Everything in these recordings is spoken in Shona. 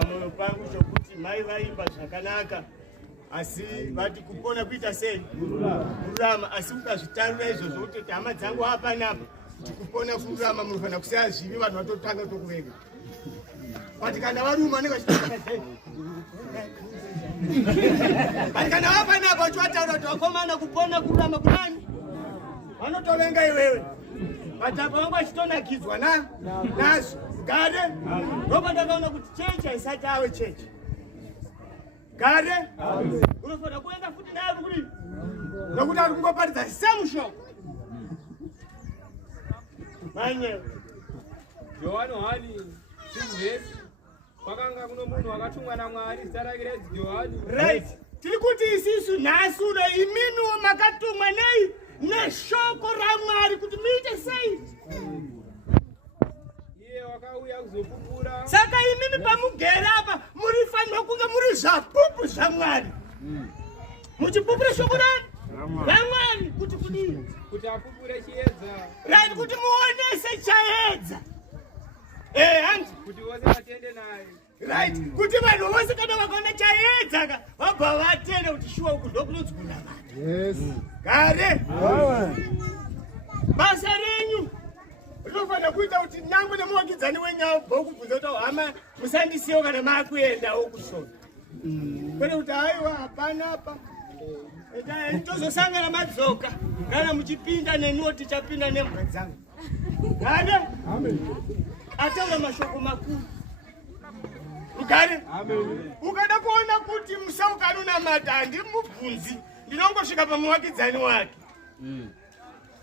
pamoyo pangu chokuti mai vaimba zvakanaka asi vati kupona kuita sei kururama asi ukazvitarura izvozvo kuti hama dzangu hapa napa kuti kupona kururama munofana kusiya zvivi vanhu vatotanga tokuvenga but kana varuma vanenge vachitanga sei but kana hapa napa vachivataura kuti vakomana kupona kururama kunani vanotovenga iwewe but apa vangu vachitonakidzwa nazvo gare ndopa ndakaona kuti chechi haisati ave chechi gare unofana kuenda futi naye kuri nokuti ari kungoparidza semushoko manye Johani hani sizvesi kwakanga kuno munhu wakatumwa naMwari zita rake redzi Johani right tiri kuti isisu nhasi uno iminuwo makatumwa nei neshoko raMwari kuti muite sei wakauya kuzopupura saka imimi pamugere apa murifanira kunge muri zvapupu zvaMwari muchipupura shoko raMwari kuti kudini kuti apupure chiedza right kuti muonese chaedza hanzi kuti vose vatende naye right kuti vanhu vose kana vakaona chaedza vabva vatenda kuti shuwa uku ndokunonzi kunamata yes gare basa renyu rinofanira kuita kuti nyangwe nemuvakidzani wenyaya bhokubvunza kuti hama musandisiyewo kana maakuendawo kusona kwete kuti aiwa hapanapa tozosangana madzoka kana muchipinda nenuwo tichapinda nemhwa dzangu gare ataura mashoko makuru ugare ukada kuona kuti musaukano namata handimubvunzi ndinongosvika pamuvakidzani wake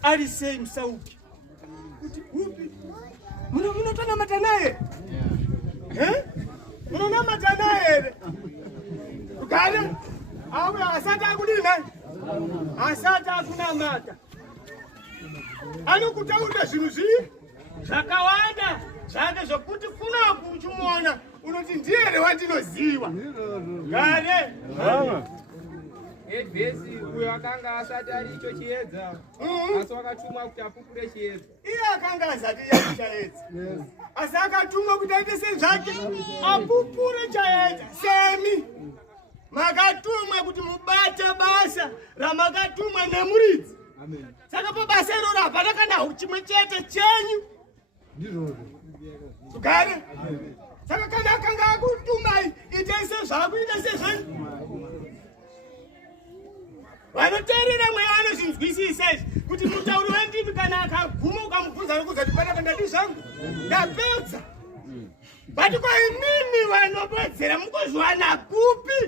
ari sei musauki kuti upi munotonamata naye munonamata naye here ugare auya asati akudina asati akunamata anokutaurira zvinhu zvii zvakawanda zvake zvokuti kunoku uchimuona unoti ndiyere wandinoziva gare edvhesi uyo akanga asati ari icho chiedza asi wakatumwa kuti apupure chiedza iye akanga asati yari chaedza asi akatumwa kuti aite sezvake apupure chaedza semi makatumwa kuti mubate basa ramakatumwa nemuridzi saka pabasa iroro hapana kana chimwe chete chenyu ugare saka kana akanga akutumai itei sezvako ite sezvenyu vanoteerera mweya vanozvinzwisisa izvi kuti mutauri wendimi kana akaguma ukamubvunza nokuzati panapa ndati zvangu ndapedza but kwaimimi vanopedzera mukuzwana kupi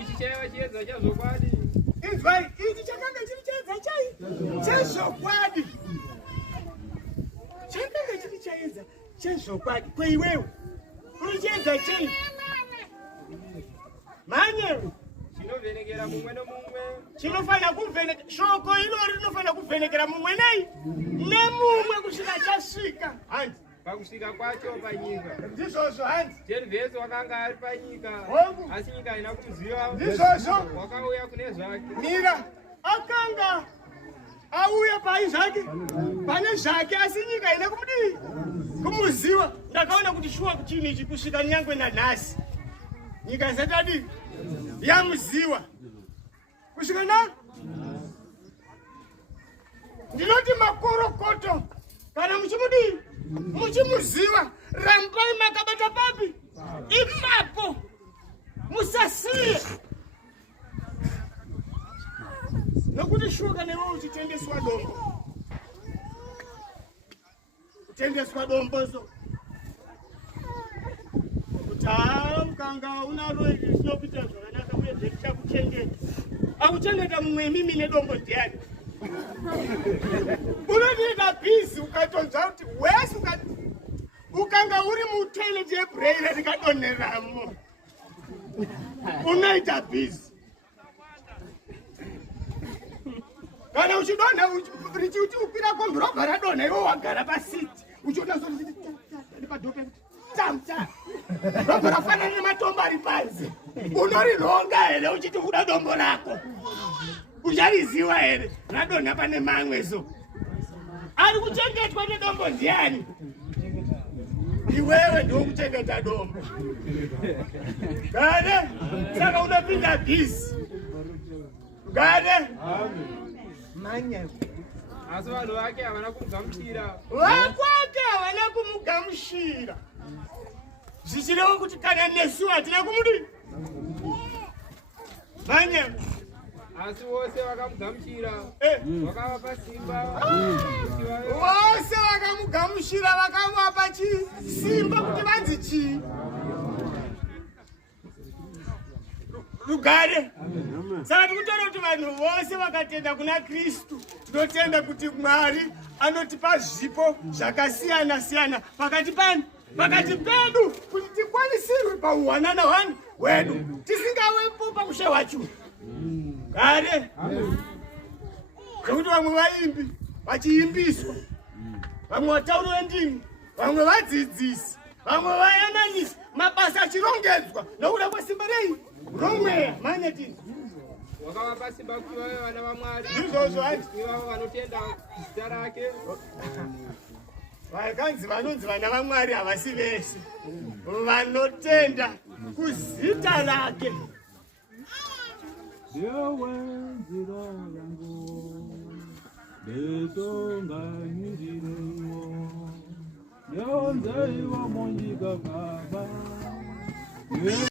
ichi chaiva chiedza chazvokwadi inzwai ichi chakanga chiri chaedza chai chezvokwadi chakanga chiri chaedza chezvokwadi kweiwewo uri chiedza chei manye chinovhenekera mumwe nomumwe chinofanira kuvheneka shoko irori rinofanira kuvhenekera mumwe nei nemumwe kusvika chasvika hanzi pakusvika kwacho panyika ndizvozvo hanzi jerivhesi wakanga ari panyika asi nyika haina kumuziva ndizvozvo wakauya kune zvake mira akanga auya pai zvake pane zvake asi nyika haina kumudii kumuziva ndakaona kuti shuwa chinhu ichi kusvika nyangwe nanhasi nyika isati adii yamuziva kusvika na ndinoti makorokoto kana muchimudii muchimuziva rambai makabata papi ipapo musasiye nokuti shuwa kana iwe uchitendeswa dombo kutendeswa dombozo kuti ukanga unaro zvinopita zvakanaka uye zvechichakuchengeta akuchengeta mumwe mimi nedombo ndiani unotoita bhizi ukatonzwa kuti wesi ukanga uri mutoileti yebhureira rikadonheramo unoita bhizi kana uchidonha richiuti upira komburobha radonha iwo wagara pasiti uchiona padhope tamta dombo rafanana nematombo ari panze unorinhonga here uchiti kuda dombo rako uchariziva here radonha pane mamwe so ari kuchengetwa nedombo ndiani? Iwewe ndio kuchengeta dombo. Gade? Saka unapinda bisi. Gade? Manya. Asi vanhu vake havana kumugamuchira. Vakwake havana kumugamuchira. Zvichirevo kuti kana nesu hatina kumuti. Manya. Asi vose vakamugamuchira. Vakavapa simba. Vose vakamugamuchira vakavapa simba kuti vanzi chii? Rugare. Saka tikutaura kuti vanhu vose vakatenda kuna Kristu, tinotenda kuti Mwari anotipa zvipo zvakasiyana siyana pakati pedu kuti tikwanisirwe pauwanana hwedu tisingavepo pakushayiwa chinhu. Gare. Zvekuti vamwe vaimbi vachiimbiswa, vamwe vatauri vendimi, vamwe vadzidzisi, vamwe vayananisi, mabasa achirongedzwa nokuda kwesimba rei romweya. Manya tini wakavapa simba kuti vave vana vaMwari. Izvozvo hati ivavo vanotenda zita rake. Vakanzi vanonzi vana vaMwari havasi vese, vanotenda kuzita rake. Yewe nzira yangu betonganyirirewo yonzeiwa munyika kaba